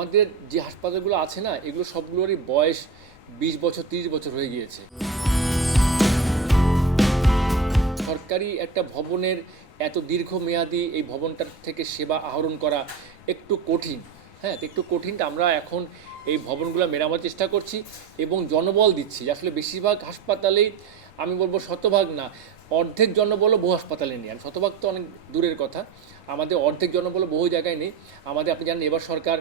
আমাদের যে হাসপাতালগুলো আছে না, এগুলো সবগুলোরই বয়স বিশ বছর, তিরিশ বছর হয়ে গিয়েছে। সরকারি একটা ভবনের এত দীর্ঘমেয়াদী এই ভবনটার থেকে সেবা আহরণ করা একটু কঠিন। হ্যাঁ তো একটু কঠিন আমরা এখন এই ভবনগুলো মেরামত চেষ্টা করছি এবং জনবল দিচ্ছি। আসলে বেশিরভাগ হাসপাতালেই আমি বলব শতভাগ না, অর্ধেক জনবলও বহু হাসপাতালে নেই। আর শতভাগ তো অনেক দূরের কথা। আমাদের অর্ধেক জনবল বহু জায়গায় নেই। আমাদের, আপনি জানেন, এবার সরকার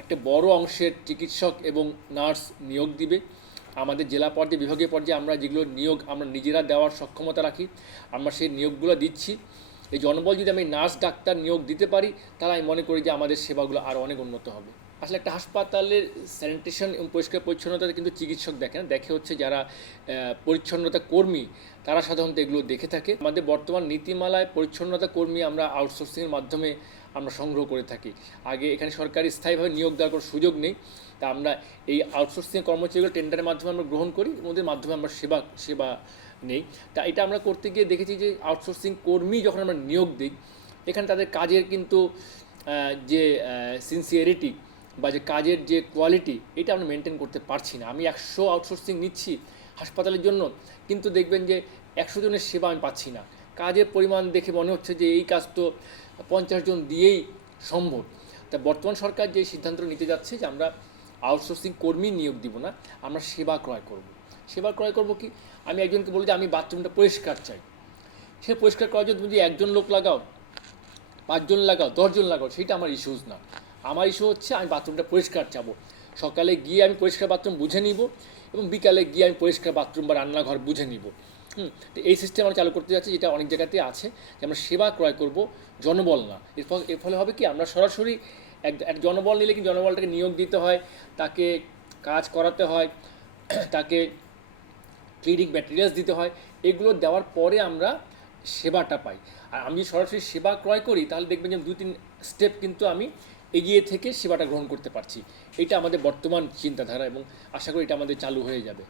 একটা বড় অংশের চিকিৎসক এবং নার্স নিয়োগ দিবে। আমাদের জেলা পর্যায়ে, বিভাগীয় পর্যায়ে আমরা যেগুলো নিয়োগ আমরা নিজেরা দেওয়ার সক্ষমতা রাখি, আমরা সেই নিয়োগগুলো দিচ্ছি। এই জনবল যদি আমি নার্স, ডাক্তার নিয়োগ দিতে পারি, তাহলে আমি মনে করি যে আমাদের সেবাগুলো আরও অনেক উন্নত হবে। আসলে একটা হাসপাতালের স্যানিটেশন এবং পরিষ্কার পরিচ্ছন্নতাতে কিন্তু চিকিৎসক দেখে না, দেখে হচ্ছে যারা পরিচ্ছন্নতা কর্মী, তারা সাধারণত এগুলো দেখে থাকে। আমাদের বর্তমান নীতিমালায় পরিচ্ছন্নতা কর্মী আমরা আউটসোর্সিংয়ের মাধ্যমে আমরা সংগ্রহ করে থাকি। আগে এখানে সরকারি স্থায়ীভাবে নিয়োগ দেওয়ার কোনো সুযোগ নেই। তা আমরা এই আউটসোর্সিং কর্মচারীগুলো টেন্ডারের মাধ্যমে আমরা গ্রহণ করি, ওদের মাধ্যমে আমরা সেবা সেবা নেই। তা এটা আমরা করতে গিয়ে দেখেছি যে আউটসোর্সিং কর্মী যখন আমরা নিয়োগ দিই, এখানে তাদের কাজের কিন্তু যে সিনসিয়ারিটি বা যে কাজের যে কোয়ালিটি এটা আমরা মেনটেন করতে পারছি না। আমি একশো আউটসোর্সিং নিচ্ছি হাসপাতালের জন্য, কিন্তু দেখবেন যে একশো জনের সেবা আমি পাচ্ছি না। কাজের পরিমাণ দেখে মনে হচ্ছে যে এই কাজ তো পঞ্চাশ জন দিয়েই সম্ভব। তা বর্তমান সরকার যে সিদ্ধান্ত নিতে যাচ্ছে যে আমরা আউটসোর্সিং কর্মী নিয়োগ দিব না, আমরা সেবা ক্রয় করব। সেবা ক্রয় করব কি? আমি একজনকে বলি যে আমি বাথরুমটা পরিষ্কার চাই। সে পরিষ্কার করার জন্য তুমি যদি একজন লোক লাগাও, পাঁচজন লাগাও, দশজন লাগাও, সেটা আমার ইস্যুজ না। আমার ইস্যু হচ্ছে আমি বাথরুমটা পরিষ্কার চাবো। সকালে গিয়ে আমি পরিষ্কার বাথরুম বুঝে নিব এবং বিকালে গিয়ে আমি পরিষ্কার বাথরুম বা রান্নাঘর বুঝে নিব। হুম, তো এই সিস্টেম আমরা চালু করতে যাচ্ছি যেটা অনেক জায়গাতে আছে যে আমরা সেবা ক্রয় করব জনবল না। এর ফলে এর ফলে হবে কি আমরা সরাসরি এক এক জনবল নিলে কি জনবলটাকে নিয়োগ দিতে হয়, তাকে কাজ করাতে হয়, তাকে ক্লিনিক ম্যাটেরিয়ালস দিতে হয়, এগুলো দেওয়ার পরে আমরা সেবাটা পাই। আর আমি যদি সরাসরি সেবা ক্রয় করি তাহলে দেখবেন যে দুই তিন স্টেপ কিন্তু আমি এগিয়ে থেকে সেবাটা গ্রহণ করতে পারছি। এটা আমাদের বর্তমান চিন্তাধারা এবং আশা করি এটা আমাদের চালু হয়ে যাবে।